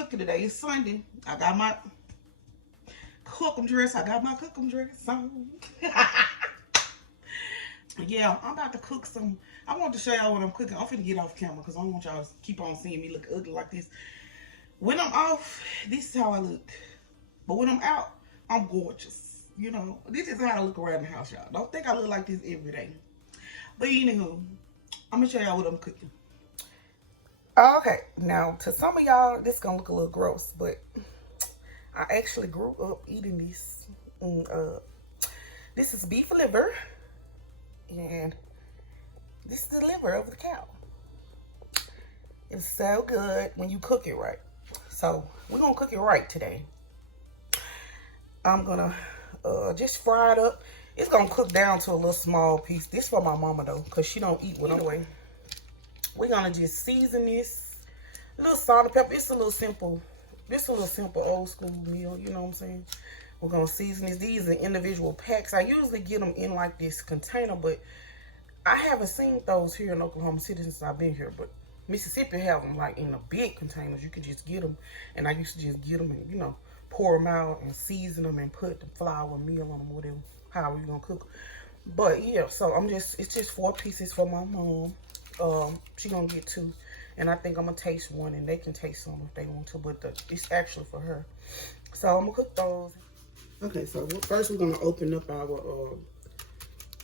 cooking today. It's Sunday. I got my cooking dress. I got my cooking dress on. Yeah, I'm about to cook some. I want to show y'all what I'm cooking. I'm finna get off camera because I don't want y'all to keep on seeing me look ugly like this. When I'm off, this is how I look. But when I'm out, I'm gorgeous. You know, this is how I look around the house, y'all. Don't think I look like this every day. But anywho, I'm gonna show y'all what I'm cooking. Okay, now to some of y'all, this is gonna look a little gross, but I actually grew up eating this. This is beef liver, and this is the liver of the cow. It's so good when you cook it right. So we're gonna cook it right today. I'm gonna just fry it up. It's gonna cook down to a little small piece. This for my mama though, cause she don't eat with anyway. We're gonna just season this. A little salt and pepper. It's a little simple. This is a little simple old school meal. You know what I'm saying? We're gonna season this. These are individual packs. I usually get them in like this container, but I haven't seen those here in Oklahoma City since I've been here. But Mississippi have them like in the big containers. You can just get them, and I used to just get them and pour them out and season them and put the flour meal on them, whatever, however you're gonna cook. But yeah, so it's just 4 pieces for my mom. She gonna get 2, and I think I'm gonna taste 1, and they can taste some if they want to, but it's actually for her. So I'm gonna cook those. Okay, so first we're gonna open up our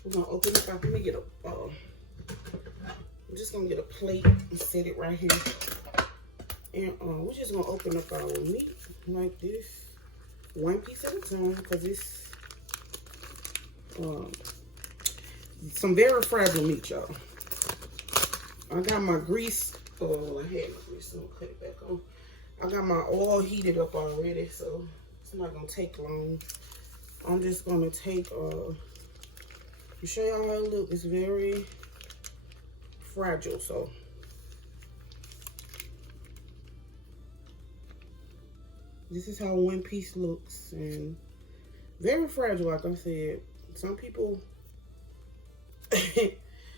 let me get a I'm just gonna get a plate and set it right here. And we're just gonna open up our meat like this, 1 piece at a time, because it's some very fragile meat, y'all. I got my grease. I had my grease, so I'm gonna cut it back on. I got my oil heated up already, so it's not gonna take long. I'm just gonna take to show y'all how it looks. It's very fragile, so this is how 1 piece looks, and very fragile, like I said. Some people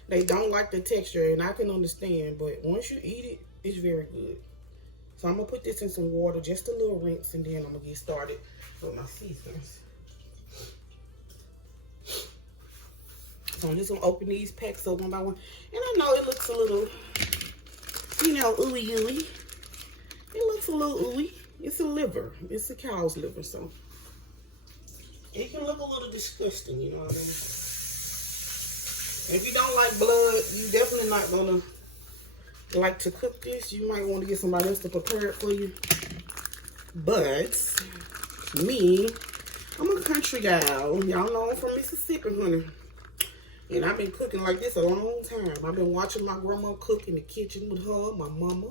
they don't like the texture, and I can understand, but once you eat it, it's very good. So I'm gonna put this in some water, just a little rinse, and then I'm gonna get started with my seasonings. So I'm just gonna open these packs up one by one. And I know it looks a little, ooey. It looks a little ooey. It's a liver. It's a cow's liver, so it can look a little disgusting, you know what I mean? If you don't like blood, you definitely not gonna like to cook this. You might want to get somebody else to prepare it for you. But me, I'm a country gal. Y'all know I'm from Mississippi, honey. And I've been cooking like this a long time. I've been watching my grandma cook in the kitchen with her, my mama,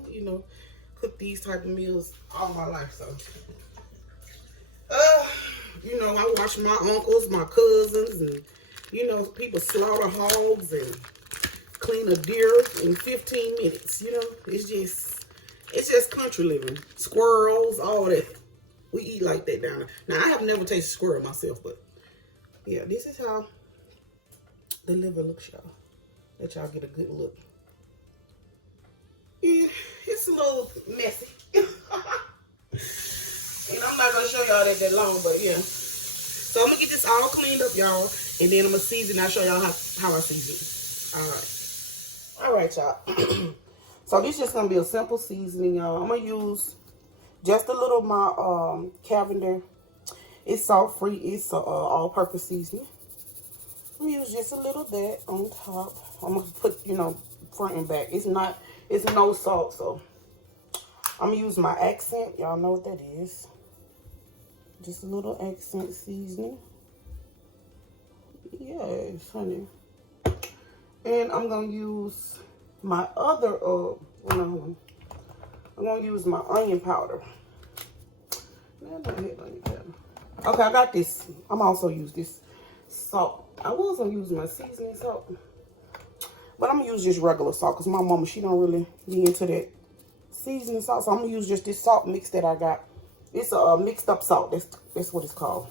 cook these type of meals all my life. So, I watch my uncles, my cousins, and, people slaughter hogs and clean a deer in 15 minutes. It's just country living. Squirrels, all that. We eat like that down there. Now, I have never tasted squirrel myself, but yeah, this is how the liver looks, y'all. Let y'all get a good look. Yeah, it's a little messy. And I'm not gonna show y'all that long, but yeah. So I'm gonna get this all cleaned up, y'all, and then I'm gonna season. I'll show y'all how I season it. All right, y'all. So this is just gonna be a simple seasoning, y'all. I'm gonna use just a little of my Cavender. It's salt free. It's all-purpose seasoning. I'm gonna use just a little of that on top. I'm gonna put, front and back. It's no salt, so I'm gonna use my accent. Y'all know what that is. Just a little accent seasoning. Yes, honey. And I'm gonna use my other, I'm gonna use my onion powder. Okay, I got this. I'm also use this salt. I was gonna use my seasoning salt, but I'm gonna use just regular salt because my mama, she don't really be into that seasoning salt. So I'm gonna use just this salt mix that I got. It's a mixed up salt. That's what it's called.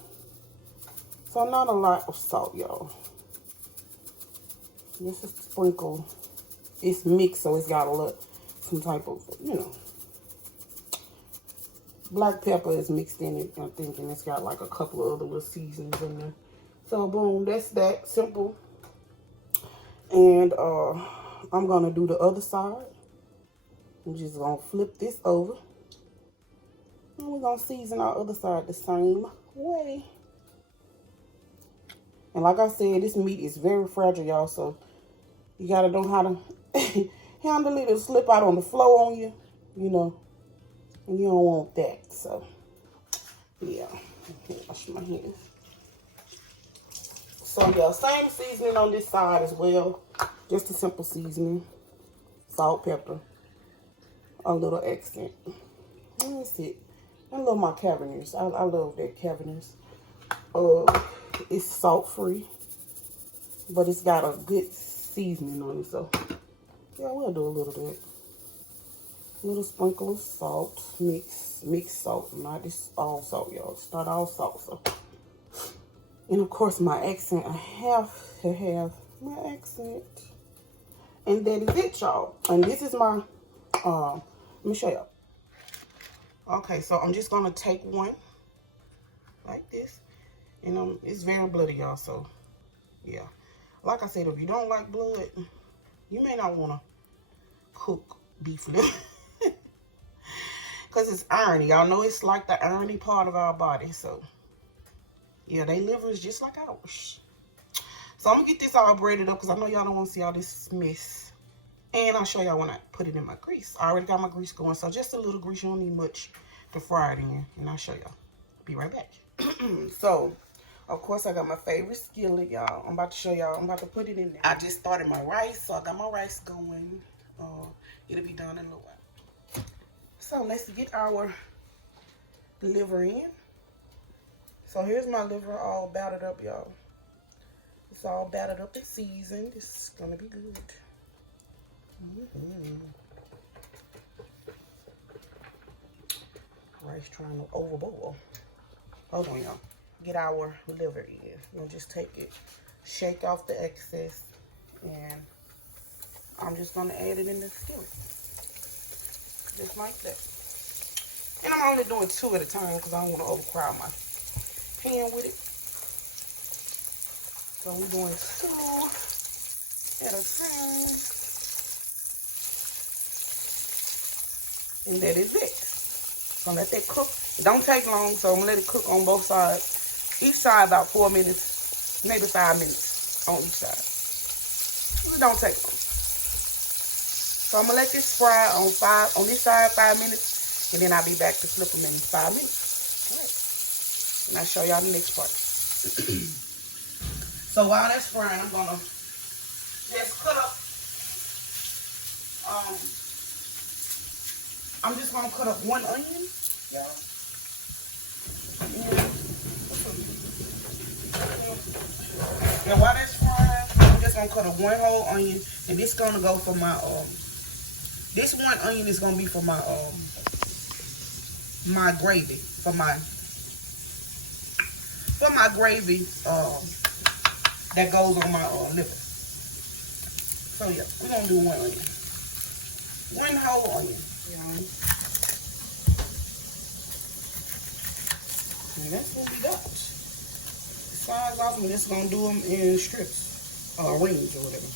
So not a lot of salt, y'all. Just a sprinkle. It's mixed, so it's got some type of, Black pepper is mixed in it, I'm thinking. It's got like a couple of other little seasonings in there. So boom, that's that. Simple. And I'm gonna do the other side. I'm just gonna flip this over. And we're gonna season our other side the same way. And like I said, this meat is very fragile, y'all, so you gotta know how to handle it. It'll slip out on the floor on you, you know, and you don't want that. So yeah, wash my hands. So yeah, same seasoning on this side as well. Just a simple seasoning. Salt, pepper, a little accent. That's it. I love my Caverners. I love that Caverners. It's salt free, but it's got a good seasoning on it. So yeah, we'll do a little bit. A little sprinkle of salt, mixed salt, not just all salt, y'all. It's not all salt. So, and of course my accent. I have to have my accent, and that is it, y'all. And this is my let me show y'all. Okay, so I'm just gonna take one like this, and it's very bloody, y'all. So yeah, like I said, if you don't like blood, you may not want to cook beef liver because it's irony. Y'all know it's like the irony part of our body. So yeah, they liver is just like ours. So I'm gonna get this all braided up because I know y'all don't want to see all this mess. And I'll show y'all when I put it in my grease. I already got my grease going, so just a little grease. You don't need much to fry it in. And I'll show y'all. Be right back. So, of course, I got my favorite skillet, y'all. I'm about to show y'all. I'm about to put it in there. I just started my rice, so I got my rice going. It'll be done in a little while. So, let's get our liver in. So, here's my liver all battered up, y'all. It's all battered up and seasoned. It's going to be good. Rice trying to overboil. Hold on, y'all. Get our liver in. We'll just take it, shake off the excess, and I'm just gonna add it in the skillet, just like that. And I'm only doing 2 at a time because I don't want to overcrowd my pan with it. So we're doing 2 at a time. And that is it. So let that cook. It don't take long, so I'm gonna let it cook on both sides. Each side about 4 minutes, maybe 5 minutes on each side. It don't take long. So I'm gonna let this fry on this side 5 minutes, and then I'll be back to flip them in 5 minutes. All right. And I'll show y'all the next part. So while that's frying, I'm gonna just cut up. I'm just gonna cut up 1 onion, y'all. And while that's frying, I'm just gonna cut up 1 whole onion, and this gonna go for my this 1 onion is gonna be for my my gravy, for my gravy that goes on my liver. So yeah, we're gonna do 1 onion, 1 whole onion. And that's what we got. Size off, I'm just gonna do them in strips, rings or whatever.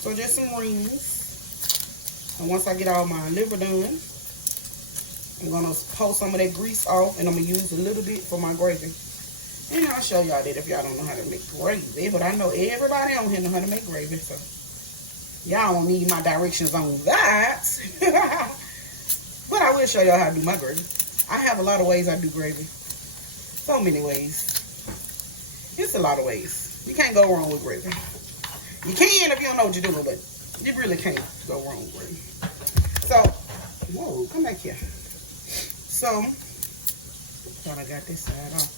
So just some rings. And once I get all my liver done, I'm gonna pull some of that grease off, and I'm gonna use a little bit for my gravy. And I'll show y'all that if y'all don't know how to make gravy. But I know everybody on here know how to make gravy, so y'all don't need my directions on that. But I will show y'all how to do my gravy. I have a lot of ways I do gravy. So many ways. It's a lot of ways. You can't go wrong with gravy. You can if you don't know what you're doing, but you really can't go wrong with gravy. So, whoa, come back here. So, thought I got this side off.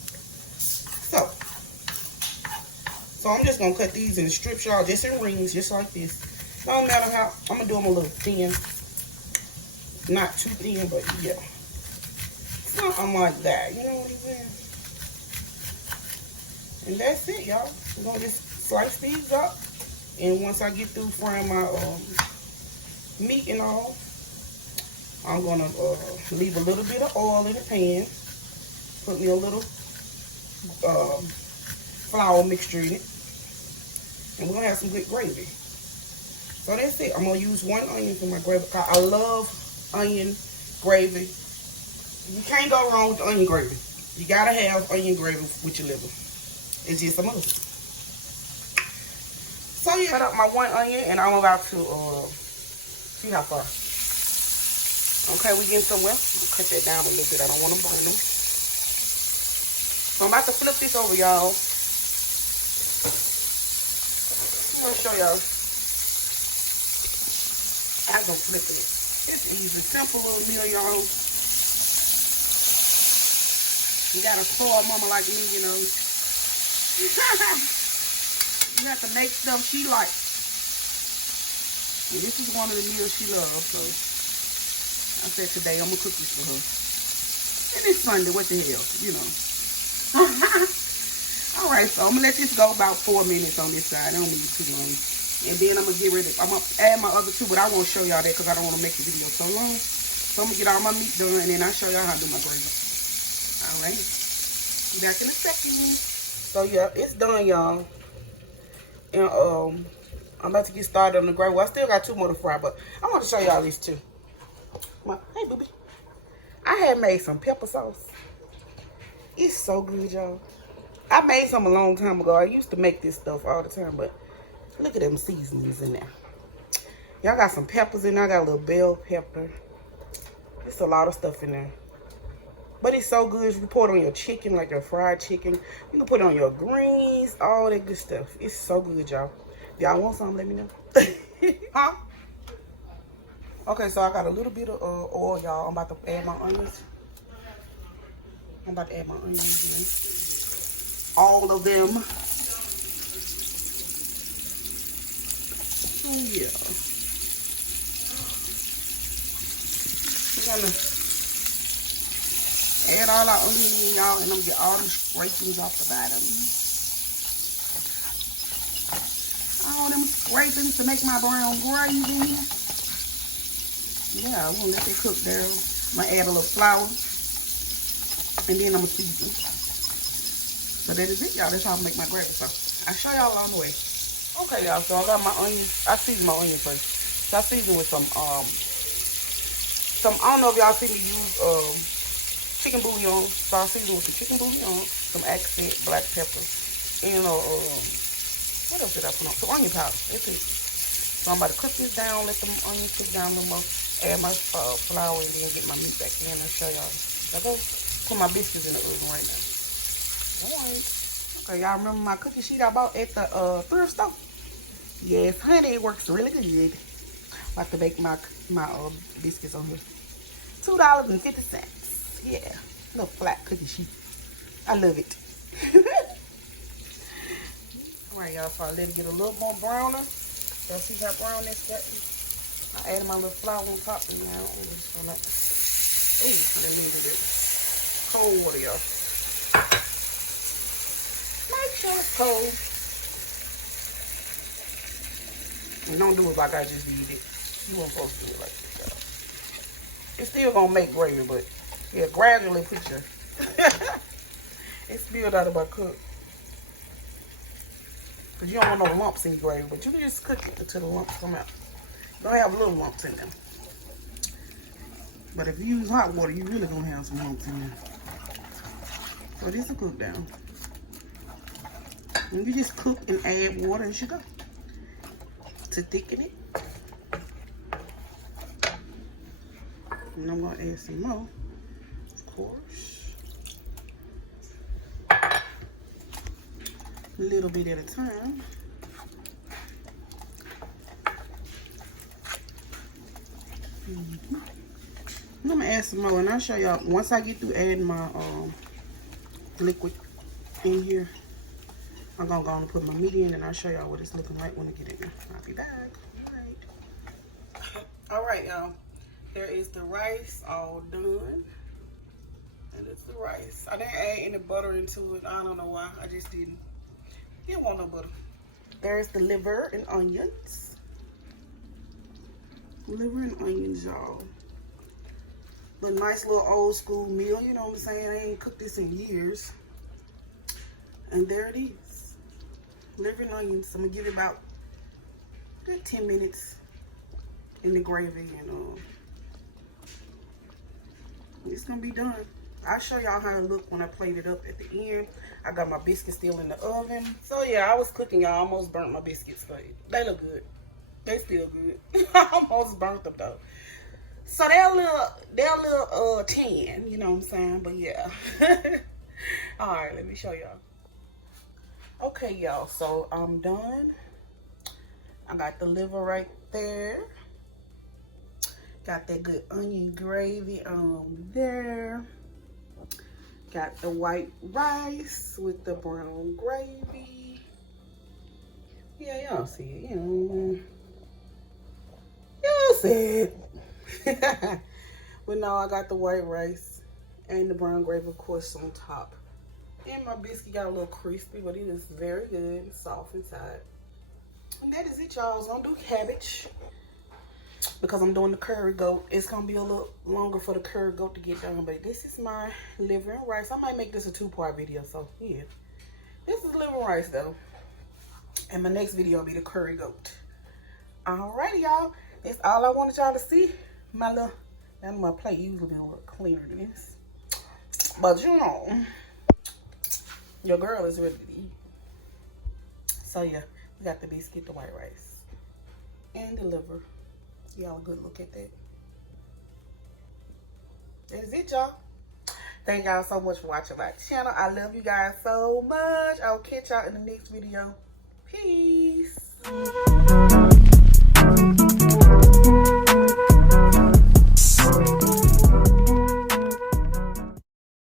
So I'm just gonna cut these in strips, y'all, just in rings, just like this. No matter how, I'm gonna do them a little thin. Not too thin, but yeah. Something like that, you know what I'm saying? And that's it, y'all. I'm gonna just slice these up. And once I get through frying my meat and all, I'm gonna leave a little bit of oil in the pan. Put me a little flour mixture in it. And we're gonna have some good gravy. So that's it. I'm gonna use 1 onion for my gravy. I love onion gravy. You can't go wrong with onion gravy. You gotta have onion gravy with your liver. It's just a must. So yeah, cut up my 1 onion and I'm about to see how far. Okay, we getting somewhere. I'll cut that down a little bit. I don't want to burn them. So I'm about to flip this over, y'all. I'm gonna show y'all. I'm gonna flip it. It's easy, simple little meal, y'all. You gotta spoil mama like me, you know. You have to make stuff she likes. And this is one of the meals she loves, so I said today I'm gonna cook this for her. And it's Sunday, what the hell, you know. Alright, so I'm gonna let this go about 4 minutes on this side. I don't need it too long. And then I'm gonna get ready. I'm gonna add my other 2, but I won't show y'all that because I don't want to make the video so long. So I'm gonna get all my meat done and then I'll show y'all how to do my gravy. Alright. Be back in a second. So yeah, it's done, y'all. And I'm about to get started on the gravy. Well, I still got 2 more to fry, but I want to show y'all these 2. Hey, baby. I had made some pepper sauce. It's so good, y'all. I made some a long time ago. I used to make this stuff all the time, but look at them seasonings in there. Y'all got some peppers in there. I got a little bell pepper. It's a lot of stuff in there. But it's so good. You pour it on your chicken, like your fried chicken. You can put it on your greens, all that good stuff. It's so good, y'all. Y'all want some? Let me know. Huh? Okay, so I got a little bit of oil, y'all. I'm about to add my onions. I'm about to add my onions in. All of them. Oh, yeah. We're gonna add all our onions in, y'all, and I'm gonna get all the scrapings off the bottom. All them scrapings to make my brown gravy. Yeah, I'm gonna let it cook there. I'm gonna add a little flour. And then I'm gonna season. So that is it, y'all. That's how I make my gravy. So I'll show y'all along the way. Okay, y'all. So I got my onions. I season my onion first. So I season with some I don't know if y'all see me use chicken bouillon. So I season with some chicken bouillon, some accent black pepper, and what else did I put on? Some onion powder. That's it. So I'm about to cook this down, let them onions cook down a little more, add my flour, and then get my meat back in and show y'all. I'm gonna put my biscuits in the oven right now. Alright. Okay, y'all remember my cookie sheet I bought at the thrift store? Yes, honey, it works really good. About to bake my biscuits on here. $2.50. Yeah, little flat cookie sheet. I love it. Alright, y'all, so I let it get a little more browner. Y'all see how brown that's getting? I added my little flour on top and now I'm just gonna, ooh, let me do it. Cold water, y'all. Make sure it's cold. And don't do it like I just did it. You weren't supposed to do it like this, y'all. It's still gonna make gravy, but yeah, gradually put your it spilled out of my cook. Cause you don't want no lumps in your gravy, but you can just cook it until the lumps come out. Don't have little lumps in them. But if you use hot water, you really gonna have some lumps in there. So this will cook down. And you just cook and add water as you go to thicken it. And I'm gonna add some more, of course. A little bit at a time. I'm gonna add some more, and I'll show y'all once I get through adding my liquid in here. I'm gonna go and put my meat in, and I'll show y'all what it's looking like when I get in there. I'll be back. All right, y'all. There is the rice all done, and it's the rice. I didn't add any butter into it. I don't know why. I just didn't. Didn't want no butter. There's the liver and onions. Liver and onions, y'all. The nice little old school meal, you know what I'm saying? I ain't cooked this in years. And there it is. Liver and onions. I'm gonna give it about good 10 minutes in the gravy, and it's gonna be done. I'll show y'all how it look when I plate it up at the end. I got my biscuits still in the oven. So yeah, I was cooking, y'all. Almost burnt my biscuits, but they look good. They still good. I almost burnt them though. So they're a little tan, you know what I'm saying? But yeah. Alright, let me show y'all. Okay, y'all, so I'm done. I got the liver right there. Got that good onion gravy on there. Got the white rice with the brown gravy. Yeah, y'all see it, you know. Y'all see it. But no, I got the white rice and the brown gravy, of course, on top. And my biscuit got a little crispy, but it is very good and soft inside. And that is it, y'all. I was gonna do cabbage because I'm doing the curry goat. It's gonna be a little longer for the curry goat to get done, but this is my liver and rice. I might make this a 2-part video, so yeah. This is liver and rice though. And my next video will be the curry goat. Alrighty, y'all. That's all I wanted y'all to see. My plate usually been a little cleaner than this. But you know, your girl is ready to eat. So yeah, we got the biscuit, the white rice, and the liver. Y'all a good look at that. That's it, y'all. Thank y'all so much for watching my channel. I love you guys so much. I'll catch y'all in the next video. Peace.